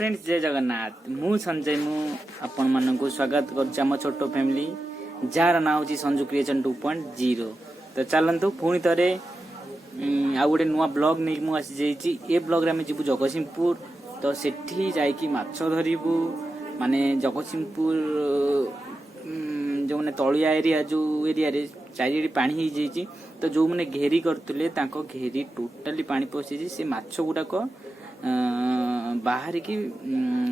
Friends जय जगन्नाथ मु संजय मु आपण मानक स्वागत कर छोट फैमिली जार ना हूँ संजू क्रिएशन 2.0। तो चलतु पुणी थे आ गए नुआ ब्लॉग नहीं मुझे ये ब्लॉग रे जीवु जगतसिंहपुर। तो सेठी जाइकी माछ धरबू माने जगतसिंहपुर जो मैंने तलिया एरिया जो एरिया चारि पानी हो जाइए। तो जो मैंने घेरी करते घेरी टोटाली पानी पशि से माछ गुड़ाक बाहर की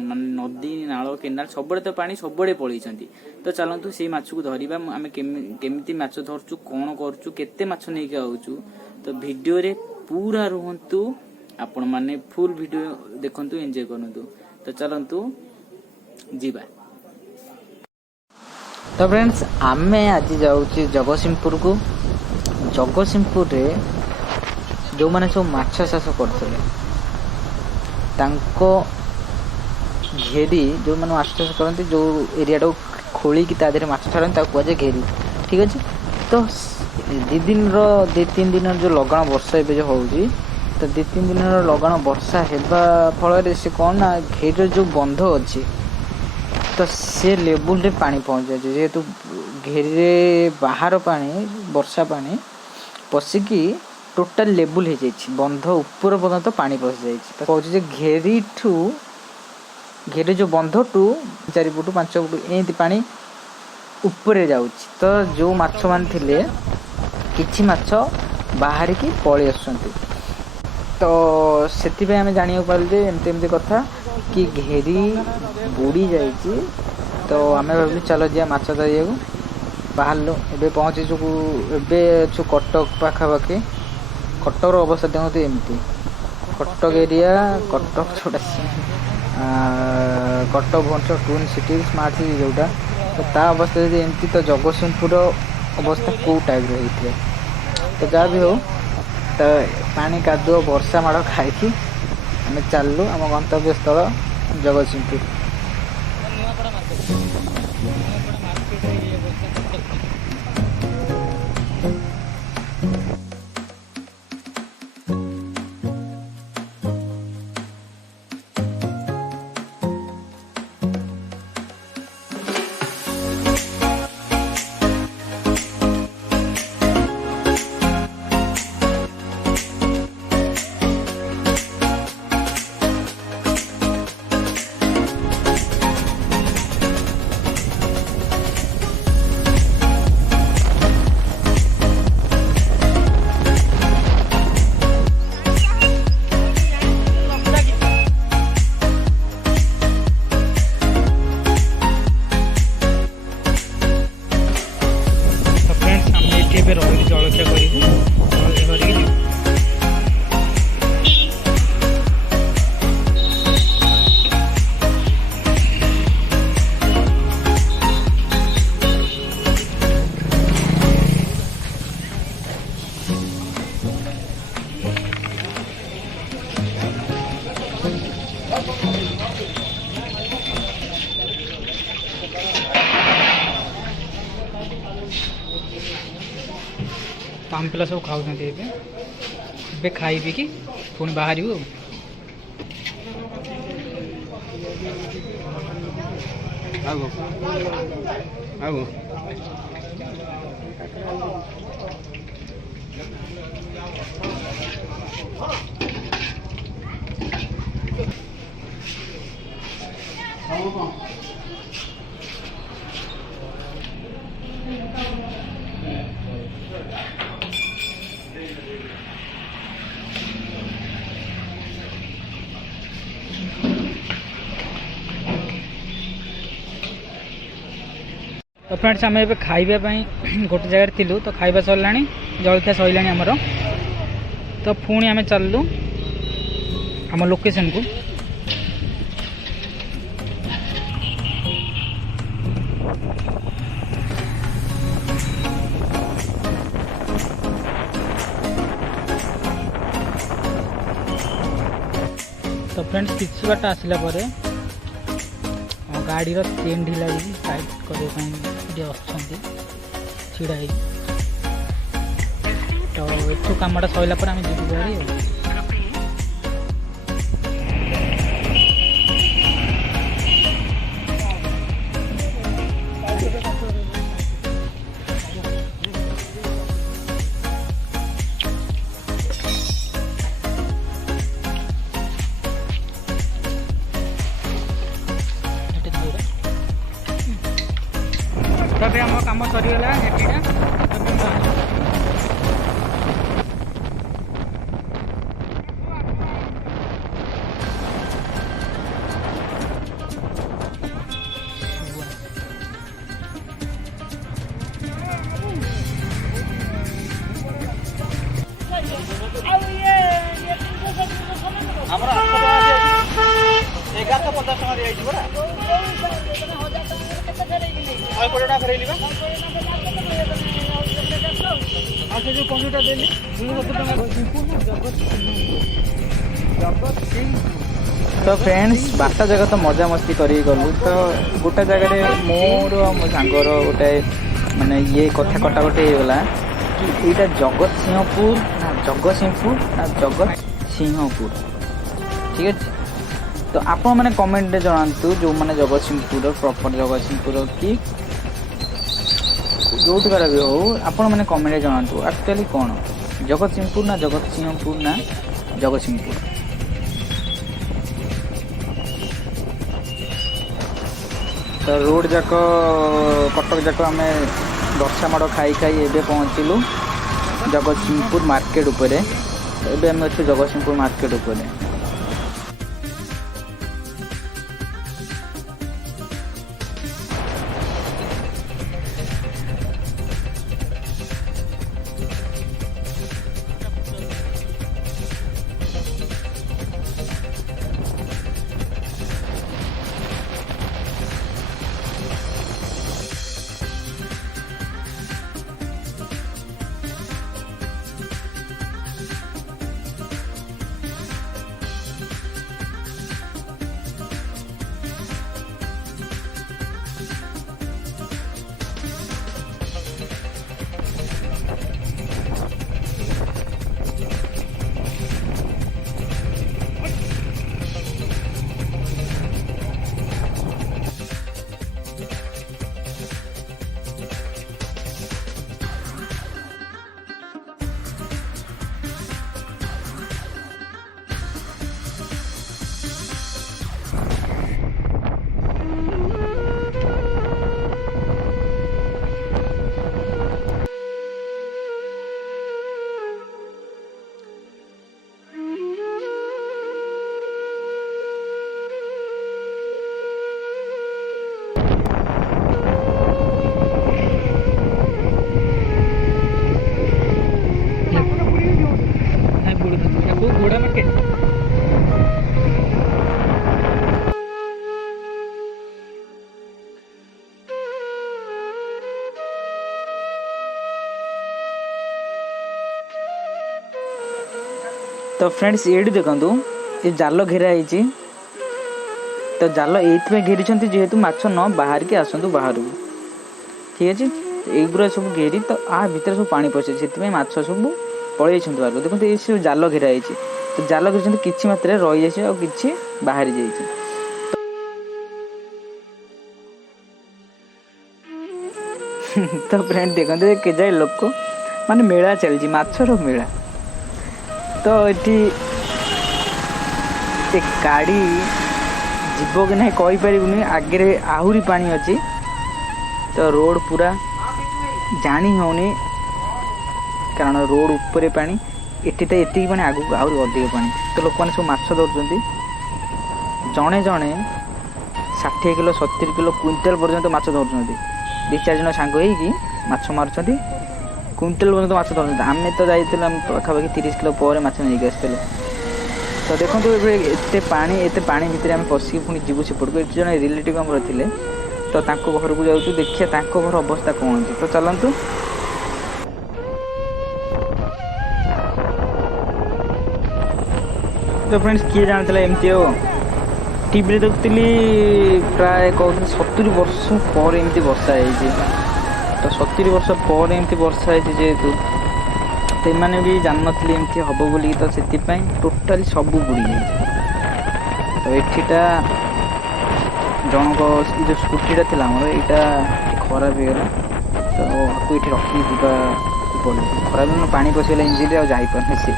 मान नदी नाल केनाल सब तो पानी सब पलि। तो चलतु से माछ को धरवा आम केमी माछ धरचु कौन करचु केते माछ नहीं आउचु। तो वीडियो रे पूरा रुहंतु आपण माने फुल वीडियो देखंतु एंजॉय करंतु। तो चलतु जीवा। तो फ्रेंड्स आमे आज जाउची जगतसिंहपुर को। जगतसिंहपुर रे जो माने सब माछ चाष करथले तांको घेरी जो मैंने माछ चाष करते जो एरिया टाक खोल कि माछ छाड़ते कहुए घेरी। ठीक अच्छे। तो दो तीन दिन जो लगाण वर्षा जो होउची तो 2-3 दिन लगाण वर्षा हेबा फल से कौन ना घेर जो बंध अच्छी तो से लेवल रे पानी पहुँच जाए जेहेतु घेरी बाहर पानी वर्षा पानी पशिकी टोटाल लेवल हो जाए बंध ऊपर पर्यंत पानी पशि जाए। कहे घेरी ठू घेरी जो बंध टू 4 फुट 5 फुट एमती पानी ऊपर जाऊँ। तो जो माछ मान थिले किछि माछ बाहर की पलि आसुछंती। तो से आम जाना पारे एमती एमती कथा कि घेरी बुड़ी जाइए। तो आम भाविलु चलो जा माछ धरिया बाहर एबे पहुँचीचु एबे कटक पाखापाखि। कटक अवस्था देखते एमती कटक एरिया कटक छोटा Cuttack Bhubaneswar twin city smart city जोटा तो ता अवस्था यदि एमती तो जगतसिंहपुर अवस्था कौ टाइप रही। तो जहाँ भी हो तो पानी कादुଅ वर्षा माड़ खाई आम चलू आम गंतव्य स्थल जगतसिंहपुर। जलखिया आम पिला सब खाऊ खाई पी कि पुणी बाहर तो फ्रेंड्स आम ए खावाई गोटे जगार थिलु। तो खाଇବା सरलाणी जलखिया सरलाणी आमर। तो पुणी आम चलू आम लोकेशन को। तो फ्रेंड्स किसी बाट आसला गाड़ी चेन ढिला टाइट करने छिड़ा तो एठू कामटा सरला आम जीव गाड़ी। ଏବେ ଆମ କାମ ସରିଗଲା ହେଠିଟା ଆମର 1150 ଟଙ୍କା ଦିଆଯାଇଛି ପରା 150 ଟଙ୍କା ଫେରେଇଲି ବା ଆଉ ସେ ଯୋଉ ପନ୍ଦରଟା ଦେଲି 270 तो फ्रेंड्स बाटा जगह तो मजा मस्ती करी गलु तो गोटे जगह मोर मो सांगर गोटे माने ये कथा कटाकटी होगा कि यहाँ जगत सिंहपुर ना जगत सिंहपुर ठीक है। तो आपण मैंने कमेंट रे जणांतु जो मैंने जगत सिंहपुर प्रॉपर जगत सिंहपुर कि जो भी हो आपण मैंने कमेंट रे जणांतु एक्चुअली कौन जगत सिंहपुर ना जगत सिंहपुर। तो रोड जाक कटक जाक आम दर्शा माड़ खाई खाई एबे पहुँचलु जगत सिंहपुर मार्केट उपरे। एबे हम अच्छे जगत सिंहपुर मार्केट उपरे। तो फ्रेंड्स ये देखु ये जाल घेरा है तो जाल ये घेरी जेहेतु माछ न बाहर के आसतु बाहर को ठीक अच्छे युरा सब घेरी तो आ भितर सब पानी पशे से माछ सब पलि बाहर देखो ये सब जाल घेरा है तो जाल घेरी किसी मात्रा रही जाए और कि बाहरी जाइए। तो फ्रेंड देखते के जाए लोक माने मेला चलती माछर मेला तो ये गाड़ी जीव कि ना कहीपर आगे आहरी पानी अच्छी तो रोड पूरा जानी होनी कारण रोड उपरे पानी एटी तो ये पानी आगू आहरी अधिक पानी तो लोक मैंने सब माछ धरुंच जड़े जड़े 60 किलो 70 किलो क्विंटाल पर्यंत माछ धरुंच 2-4 जन सांग होगी माछ मारुंच क्विंटाल पर्यंत माछ धरुंच आम तो जाइए पाखापाखि 30 किलो पर माछ नहीं आसते। तो देखो एते पानी भितर आम पशिक पुणी जीवु सेपट को जन रिलेटिव आम थे तो घर को जाऊँ देखिए घर अवस्था कौन अच्छी। तो चलतु तो फ्रेंड्स किए जानता एमती हो टीवी देखुली प्राय कहते 70 वर्ष पर एमती वर्षा है तो 70 वर्ष पर एमती वर्षा है जेहेतु तो मैंने भी जान नी एमती हम बोली तो से टोटाली सब बुड़ी जाए। तो एठीटा जनक जो स्कूटीटा थी यहाँ खराब होगा तो आपको ये रखी पड़े खराब दिन पानी पशिगला इंजिन आ जापारे सी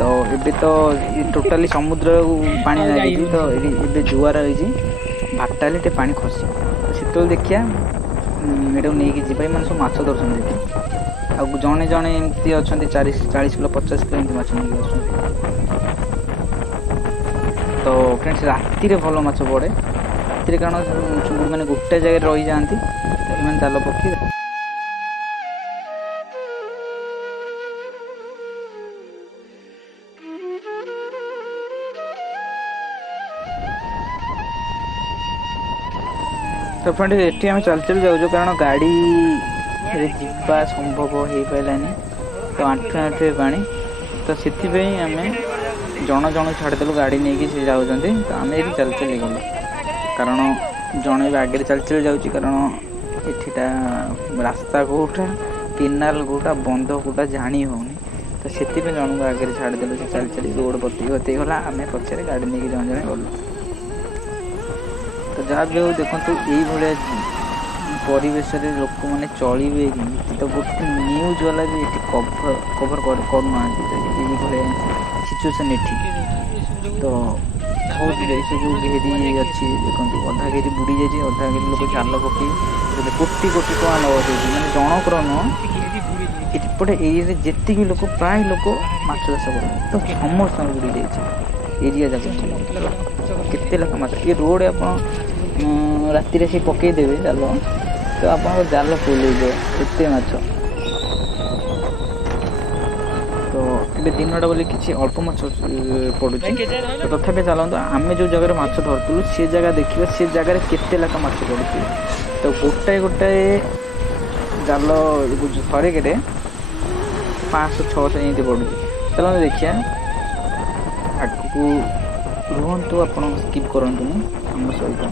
तो ये तो टोटाली समुद्र पानी लगी तो ये जुआर होती भाटाले पानी खस तो से देखिया ଏଟାକୁ ନେଇକି ଯିବା ଏମାନେ ସବୁ ମାଛ ଧରୁଛନ୍ତି ଏଠି। ଆଉ ଜଣେ ଜଣେ ଏମିତି ଅଛନ୍ତି 40 କିଲୋ 50 କିଲୋ ଏମିତି ମାଛ ନେଇକି ଆସୁଛନ୍ତି। ତ ଫ୍ରେଣ୍ଡସ୍ ରାତିରେ ଭଲ ମାଛ ପଡ଼େ। ରାତିରେ କାରଣ ଚୁଙ୍ଗୁଡ଼ି ମାନେ ଗୋଟେ ଜାଗାରେ ରହିଯାଆନ୍ତି, ତ ଏମାନେ ଜାଲ ପକେଇ ତ ଫ୍ରେଣ୍ଡ ଏଠି ଆମେ ଚାଲି ଚାଲି ଯାଉଛୁ କାରଣ ଗାଡ଼ିରେ ଯିବା ସମ୍ଭବ ହେଇପାରିଲାନି, ତ ଆଣ୍ଠୁଏ ପାଣି, ତ ସେଥିପାଇଁ ଆମେ ଜଣ ଛାଡ଼ିଦେଲୁ ଗାଡ଼ି ନେଇକି ସେ ଯାଉଛନ୍ତି, ତ ଆମେ ଏଠି ଚାଲି ଚାଲି ଗଲୁ କାରଣ ଜଣେ ବି ଆଗରେ ଚାଲି ଚାଲି ଯାଉଛି କାରଣ ଏଠିଟା ରାସ୍ତା କେଉଁଟା କେନାଲ କେଉଁଟା ବନ୍ଧ କେଉଁଟା ଜାଣି ହେଉନି, ତ ସେଥିପାଇଁ ଜଣଙ୍କୁ ଆଗରେ ଛାଡ଼ିଦେଲୁ। ସେ ଚାଲି ଚାଲି ରୋଡ଼ ବତେଇ ଗଲା, ଆମେ ପଛରେ ଗାଡ଼ି ନେଇକି ଜଣେ ଗଲୁ। ତ ଯାହା ବି ହଉ ଦେଖନ୍ତୁ ଏଇଭଳିଆ ପରିବେଶରେ ଲୋକମାନେ ଚଳିବେ କେମିତି, ତ ଗୋଟେ ନ୍ୟୁଜ୍ ବାଲା ବି ଏଠି କଭର କରୁନାହାନ୍ତି। ତ ଏଇଭଳିଆ ସିଚୁଏସନ୍ ଏଠି ତ ବହୁତ ସେ ଯେଉଁ ଘେରି ଅଛି ଦେଖନ୍ତୁ, ଅଧା ଘେରି ବୁଡ଼ି ଯାଇଛି, ଅଧା ଘେରି ଲୋକ ଜାଲ ପକେଇ କୋଟି ଟଙ୍କା ଲସ୍ ହେଉଛି, ମାନେ ଜଣକର ନୁହଁ, ଏପଟେ ଏରିଆରେ ଯେତିକି ଲୋକ ପ୍ରାୟ ଲୋକ ମାଛ ଚାଷ କରନ୍ତି, ତ ସମସ୍ତଙ୍କର ବୁଡ଼ି ଯାଇଛି ଏରିଆ ଯାକ। କେତେ ଲେଖା ମାଛ ଏ ରୋଡ଼ ଆପଣ ରାତିରେ ସେ ପକେଇଦେବେ ଜାଲ, ତ ଆପଣଙ୍କ ଜାଲ ଫୁଲ୍ ହେଇଯିବ ଏତେ ମାଛ। ତ ଏବେ ଦିନଟା ବୋଲି କିଛି ଅଳ୍ପ ମାଛ ପଡ଼ୁଛି, ତ ତଥାପି ଚାଲନ୍ତୁ ଆମେ ଯେଉଁ ଜାଗାରେ ମାଛ ଧରୁଥିଲୁ ସେ ଜାଗା ଦେଖିବା, ସେ ଜାଗାରେ କେତେ ଲେଖା ମାଛ ପଡ଼ୁଛି। ତ ଗୋଟାଏ ଜାଲ ଥରେକରେ 500-600 ଏମିତି ପଡ଼ୁଛି। ଚାଲନ୍ତୁ ଦେଖିବା, ଆଗକୁ ରୁହନ୍ତୁ, ଆପଣ ସ୍କିପ୍ କରନ୍ତୁନି ଆମ ସହିତ।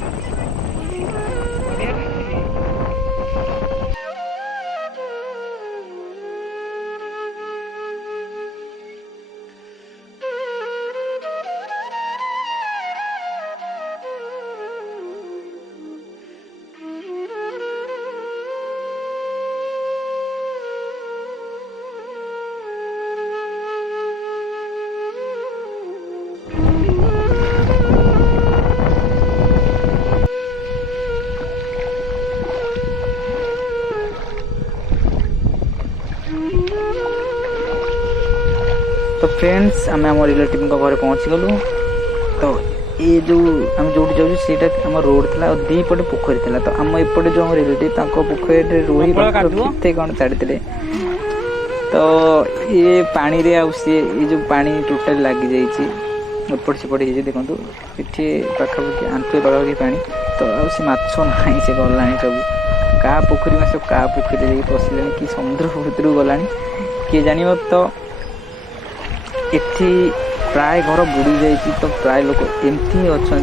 तो फ्रेंड्स आम आम रिलेटिव घरे पहुँचीगलु। तो ये जो आम जो जाऊँ सीटा आम रोड थी दीपटे पोखरी थी, तो आम एपटे जो रिलेटिव पोखरी रोही केते कौन छाड़ी, तो ये पानी रे सी ये जो पानी टोटाल लग जाइए एपट सेपट हो देखो ये पाखापाखि आंठुए पाखापाखि पानी, तो सी माछ ना से गला सब क्या पोखरी में सब क्या पोखरी पशिले कि समुद्र भितर गला किए जान। तो एठी प्राय घर बुड़ी जाइए, तो प्राय लोक एमती अच्छा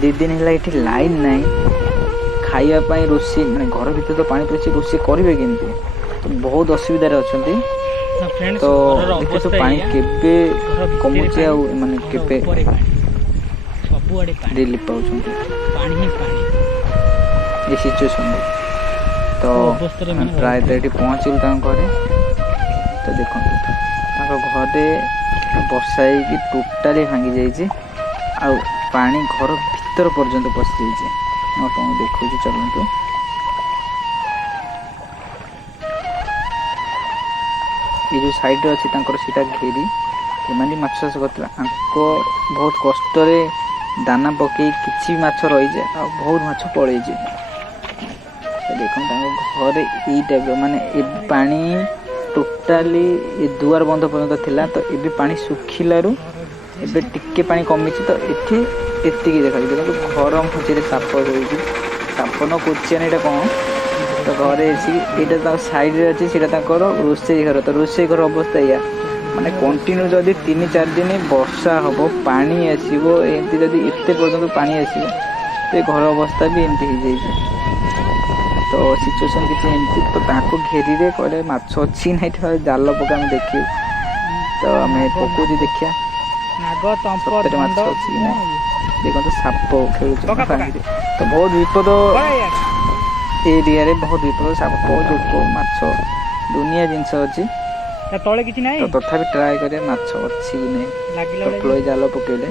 2 दिन है ये लाइन ना खावाई रोषे मैंने घर भर तो पानी पड़ी रोषे करेंगे केमती, तो बहुत असुविधा अच्छा। तो देखो तो पानी केबे कमुचे माने केबे रिलीफ पाउछ ये सिचुएशन। तो प्राय तो ये पहुँचल घरे, तो देखो घरे वर्षा हो टोटाली भांगी जाइए, पानी घर भीतर पर्यंत पशि जाइए। आपको देखो चलतु ये जो साइड अच्छी सीटा घेरी एम माछ चाष करते बहुत कष्ट दाना पकई कि माछ रही जाए आ बहुत माछ पड़े जाए। देख घरे यही टाइप माने पानी टोटाली ये दुआर बंध पर्यंत थिला, तो ये पानी सुखिलु एबे टिके पानी कमी, तो ये एतिकी देखा देखो घर मझे साप रही साप न कोचियान यहाँ कौन, तो घरे यहाँ साइड अच्छी रोषे घर, तो रोषे घर अवस्था या माने कंटिन्यू जदि 3-4 दिन वर्षा हम पानी आसो एमती जदि एत पर्यटन पानी आसो तो घर अवस्था भी एमती हो जाए। तो सिचुएसन किसी एमती, तो घेरी रे कहले माछ अच्छी ना जाल पका देखिए, तो आम पकाऊ देखिया सतरे माछ अच्छी ना देखो तो साप खेल, तो बहुत विपद एरिया रे, बहुत विपद साप जोक माछ दुनिया जिनस अच्छी, तले किछि नाही, तो तथापि ट्राए करे माछ अच्छी कि नहीं, तो जाल पकेले।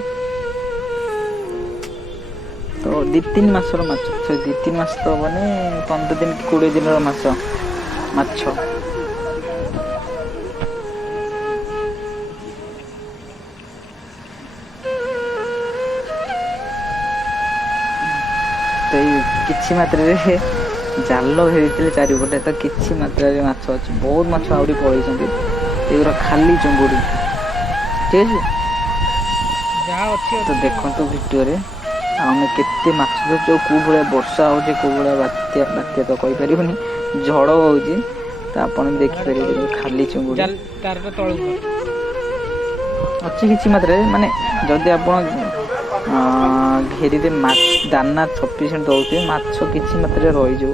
तो ଦି ତିନି ମାସର ମାଛ, ସେ ଦି ତିନି ମାସ ତ ହବନି, 15 ଦିନ କି 20 ଦିନର ମାଛ ମାଛ। ତ ଏଇ କିଛି ମାତ୍ରାରେ ଜାଲ ଘେରିଥିଲେ ଚାରିପଟେ, ତ କିଛି ମାତ୍ରାରେ ମାଛ ଅଛି, ବହୁତ ମାଛ ଆହୁରି ପଳେଇଛନ୍ତି। ଏଗୁରା ଖାଲି ଚୁଙ୍ଗୁଡ଼ି, ଠିକ ଅଛି। ଯାହା ଅଛି ତ ଦେଖନ୍ତୁ ଭିଡ଼ିଓରେ ଆମେ କେତେ ମାଛ ଧରୁଛୁ, କେଉଁ ଭଳିଆ ବର୍ଷା ହେଉଛି, କେଉଁ ଭଳିଆ ବାତ୍ୟା ତ କହିପାରିବୁନି, ଝଡ଼ ହେଉଛି, ତ ଆପଣ ଦେଖିପାରିବେ ଯେ ଖାଲି ଚୁଙ୍ଗୁଡ଼ି ତାର ତଳକୁ ଅଛି କିଛି ମାତ୍ରାରେ। ମାନେ ଯଦି ଆପଣ ଘେରିରେ ଦାନା ସଫିସିଏଣ୍ଟ ଦେଉଥିବେ, ମାଛ କିଛି ମାତ୍ରାରେ ରହିଯିବ।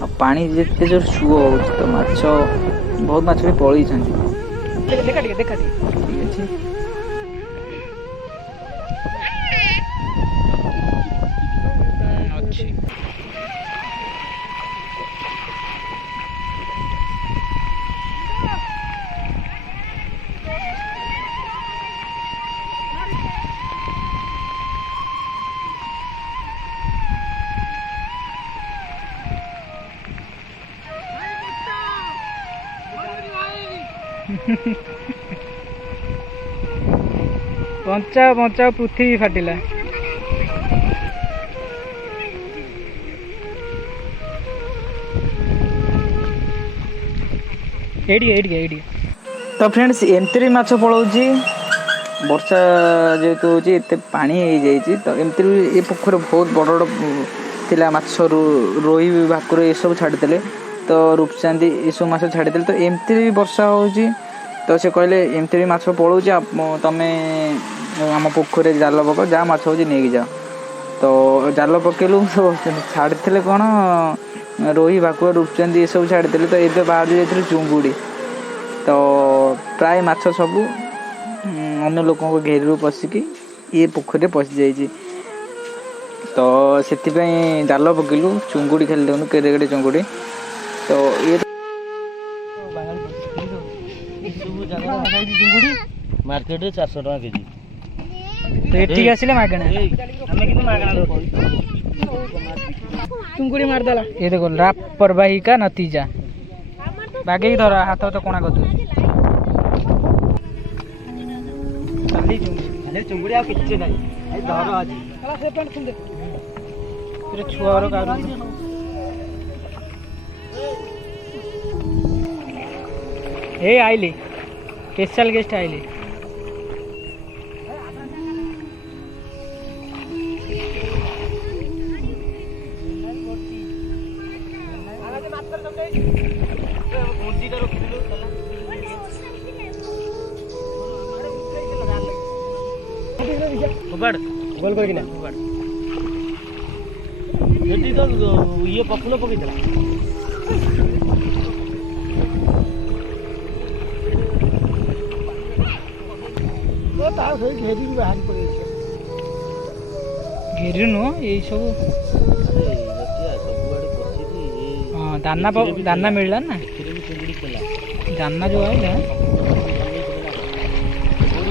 ଆଉ ପାଣି ଯେତେ ଜୋର ସୁଅ ହେଉଛି, ତ ମାଛ ବହୁତ ମାଛ ବି ପଳେଇଛନ୍ତି। ଦେଖା ଟିକେ ଠିକ ଅଛି। ଅଛି। ବଞ୍ଚାଅ ବଞ୍ଚାଅ, ପୃଥିବୀ ଫାଟିଲା। ଏଇଠି ତ ଫ୍ରେଣ୍ଡସ୍ ଏମିତିରେ ମାଛ ପଳାଉଛି, ବର୍ଷା ଯେହେତୁ ହେଉଛି, ଏତେ ପାଣି ହେଇଯାଇଛି। ତ ଏମିତିରେ ଏ ପୋଖରୀ ବହୁତ ବଡ଼ ବଡ଼ ଥିଲା ମାଛ, ରୋହି ଭାକୁର ଏସବୁ ଛାଡ଼ିଥିଲେ, ତ ରୂପଚାନ୍ଦି ଏସବୁ ମାଛ ଛାଡ଼ିଥିଲେ। ତ ଏମିତିରେ ବି ବର୍ଷା ହେଉଛି, ତ ସେ କହିଲେ ଏମିତିରେ ବି ମାଛ ପଳାଉଛି, ତମେ ଆମ ପୋଖରୀରେ ଜାଲ ପକାଅ, ଯାହା ମାଛ ହେଉଛି ନେଇକି ଯାଅ। ତ ଜାଲ ପକେଇଲୁ, ଛାଡ଼ିଥିଲେ କ'ଣ ରୋହି ଭାକୁର ରୂପଚାନ୍ଦି ଏସବୁ ଛାଡ଼ିଥିଲେ। ତ ଏବେ ବାହାରି ଯାଇଥିଲେ ଚୁଙ୍ଗୁଡ଼ି। ତ ପ୍ରାୟ ମାଛ ସବୁ ଅନ୍ୟ ଲୋକଙ୍କ ଘେରିରୁ ପଶିକି ଏ ପୋଖରୀରେ ପଶିଯାଇଛି। ତ ସେଥିପାଇଁ ଜାଲ ପକେଇଲୁ, ଚୁଙ୍ଗୁଡ଼ି ଖାଲି ଦେଖୁନୁ କେଡ଼େ କେଡ଼େ ଚୁଙ୍ଗୁଡ଼ି। ତ ଚିଙ୍ଗୁଡ଼ି ମାର୍କେଟରେ 400 ଟଙ୍କା କେଜି। ଏଠିକି ଆସିଲେ ମାଗଣା, ଆମେ କିନ୍ତୁ ମାଗଣା ଚୁଙ୍ଗୁଡ଼ି ମାରିଦେଲା। ଏ ଦେଖ ଲାପରବାही का नतीजा। ବାଗେଇ ଧର, ହାତ ତ କଣା କରିଦେଉଛି। ଖାଲି ଚିଙ୍ଗୁଡ଼ି ଆଉ କିଛି ନାହିଁ, ଧର ଆଜି ଛୁଆର କାରୁ ଏ ଆଇଲି, ସ୍ପେଶାଲ ଗେଷ୍ଟ ଆଇଲି। ଗୋଲ କରିକିନା ସେଠି ତ ଇଏ ପପୁଲ ପକେଇଥିଲା। ଘେରି ନୁହଁ, ଏଇ ସବୁ ହଁ ଦାନା ମିଳିଲା ନା, ଦାନା ଯୋଉ ଆଇଲା।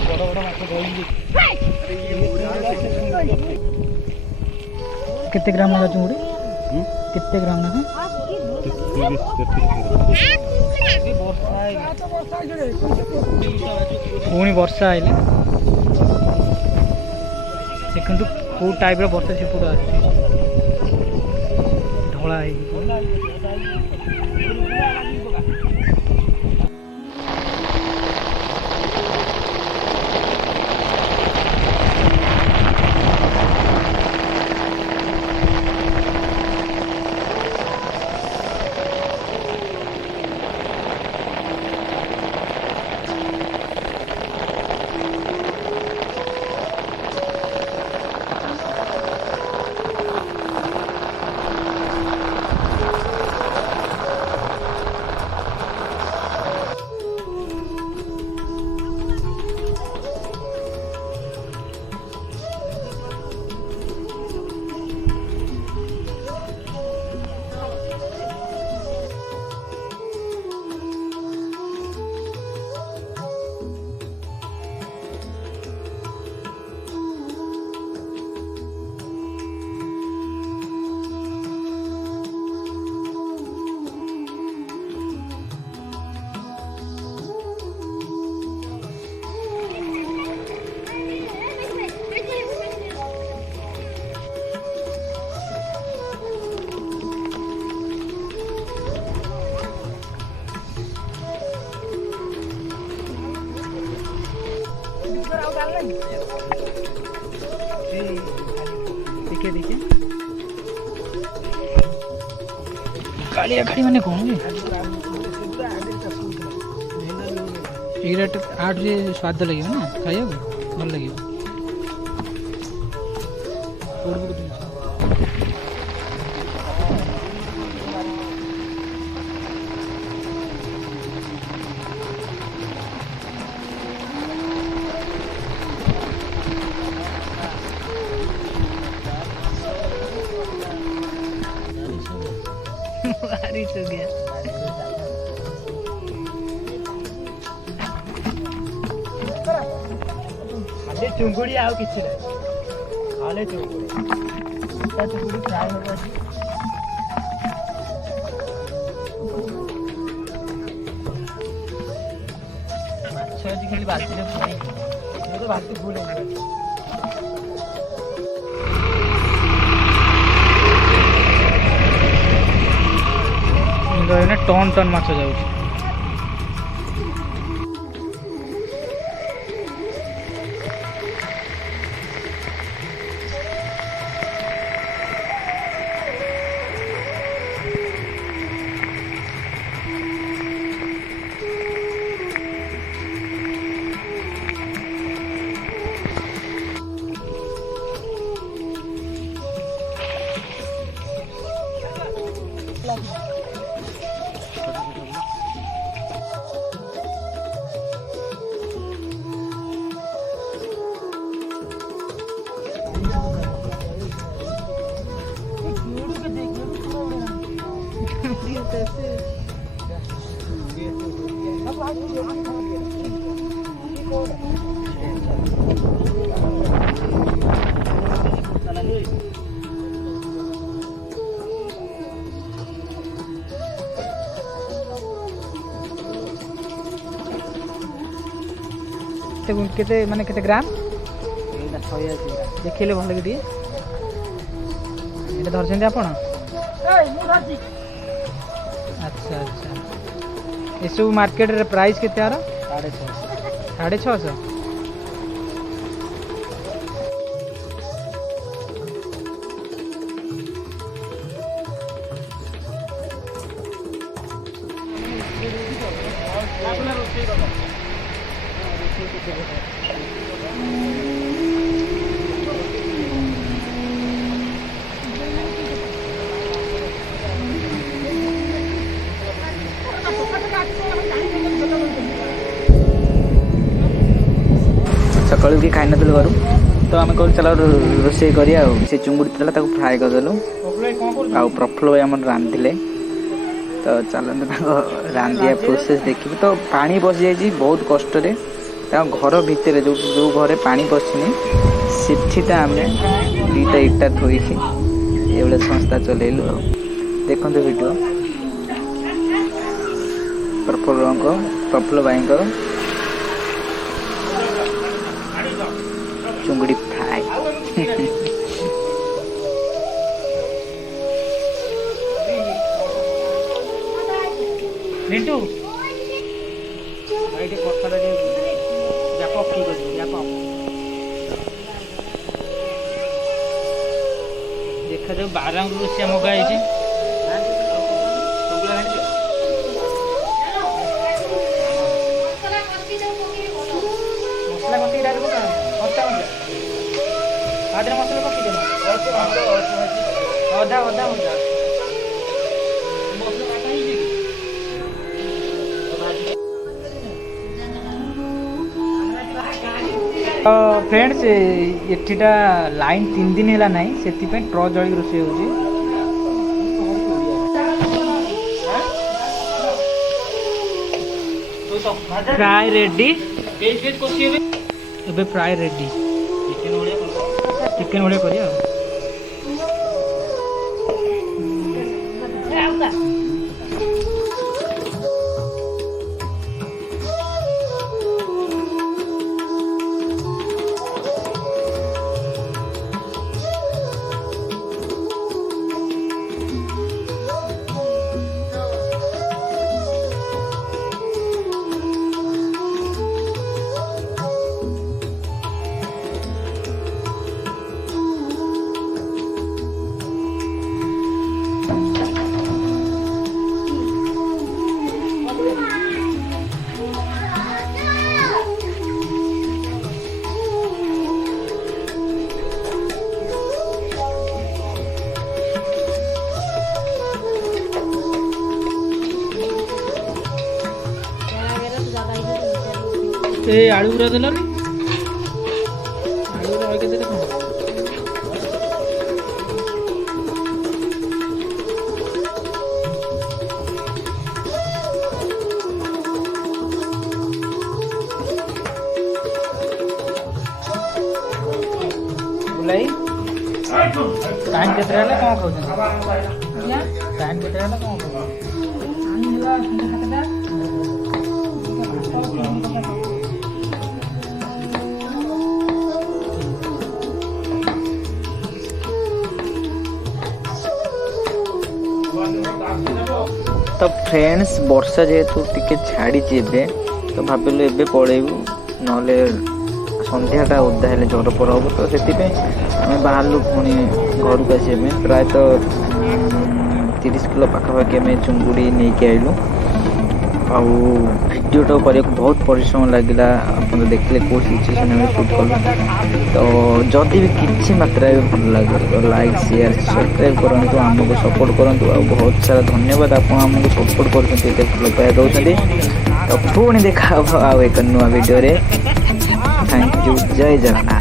ବଡ଼ ବଡ଼ ମାଛ ଧରିକି କେତେ ଗ୍ରାମ ନେଖା ଚୁଙ୍ଗୁଡ଼ି? କେତେ ଗ୍ରାମ ନେଖା? ପୁଣି ବର୍ଷା ଆଇଲା। ଦେଖନ୍ତୁ କେଉଁ ଟାଇପ୍ର ବର୍ଷା ସେପଟୁ ଆସୁଛି, ଧଳା ହେଇକି। देखिए देखिए कालिया खाड़ी मैंने कौन रेट आठ जे स्वाद लगे ना खाइए भल लगे बारिश हो गया खाली चुंगुड़ी आउ किछि नै खाली चुंगुड़ी ता चुंगुड़ी फ्राई हो अछि माछ अछि खाली बाल्टी रे फ्राई तो बाल्टी फुल हो गया टन टन माछ जाऊँ केते माने केते ग्राम देखिले भल के दिए एटा धरछन आपण अच्छा अच्छा ये सब मार्केट रे प्राइस केते आरो 650 650 सकाल भी खाई नथिलु घरु तो आम कहूँ चल रोषे करिया से चुंगुड़ी था फ्राए करदेलु आ प्रफुल्ल भाई आम रांधिले तो चलते रांधिया प्रोसेस देखिए तो पानी पशि जाइए बहुत कष्ट घर भितर जो जो घरे पानी पशिनी सेठीटा आम दीटा इटा थोड़ी ये संस्था चलैलु देखते वीडियो प्रफुल्ल भाई चुंगड़ी फ्राई रिंटू भाई के पत्थर रे व्यापक की कर व्यापक देखा जो 12 रुपया मगा है मसला कति डाल पका अच्छा हो आदर मसला पकी दे आधा आधा हो जा मसला काटा ही फ्रेंड्स एठीटा लाइन 3 दिन है ना से ट्रच जल रोषे हो फ्राई रेडी एबे फ्राई रेडी चिकन भलिया करिया ଏ ଆଳୁ ଗୁରା ଦେଲନି ଆଳୁ ଗୁରା କେତେ କଣ ବୁଲାଇ ଟାଇମ୍ କେତେ ହେଲା କ'ଣ ଖାଉଛନ୍ତି ଟାଇମ୍ କେତେ ହେଲା କ'ଣ ତ ଫ୍ରେଣ୍ଡସ୍ ବର୍ଷା ଯେହେତୁ ଟିକେ ଛାଡ଼ିଛି ଏବେ ତ ଭାବିଲୁ ଏବେ ପଳେଇବୁ ନହେଲେ ସନ୍ଧ୍ୟାଟା ଓଦା ହେଲେ ଜ୍ୱର ପର ହେବ ତ ସେଥିପାଇଁ ଆମେ ବାହାରିଲୁ ପୁଣି ଘରକୁ ଆସିବା ପାଇଁ ପ୍ରାୟତଃ 30 କିଲୋ ପାଖାପାଖି ଆମେ ଚୁଙ୍ଗୁଡ଼ି ନେଇକି ଆଇଲୁ ଆଉ ଭିଡ଼ିଓଟା କରିବାକୁ ବହୁତ ପରିଶ୍ରମ ଲାଗିଲା ଆପଣ ଦେଖିଲେ କେଉଁ ସିଚୁଏସନ୍ ଆମେ ସୁଟ୍ କଲୁ ତ ଯଦି ବି କିଛି ମାତ୍ରାରେ ଭଲ ଲାଗେ ତ ଲାଇକ୍ ସେୟାର ସବସ୍କ୍ରାଇବ୍ କରନ୍ତୁ ଆମକୁ ସପୋର୍ଟ କରନ୍ତୁ ଆଉ ବହୁତ ସାରା ଧନ୍ୟବାଦ ଆପଣ ଆମକୁ ସପୋର୍ଟ କରୁଛନ୍ତି ଏତେ ଭଲ ପାଇବା ଦେଉଛନ୍ତି ତ ପୁଣି ଦେଖା ହେବ ଆଉ ଏକ ନୂଆ ଭିଡ଼ିଓରେ थैंक यू जय जगन्नाथ।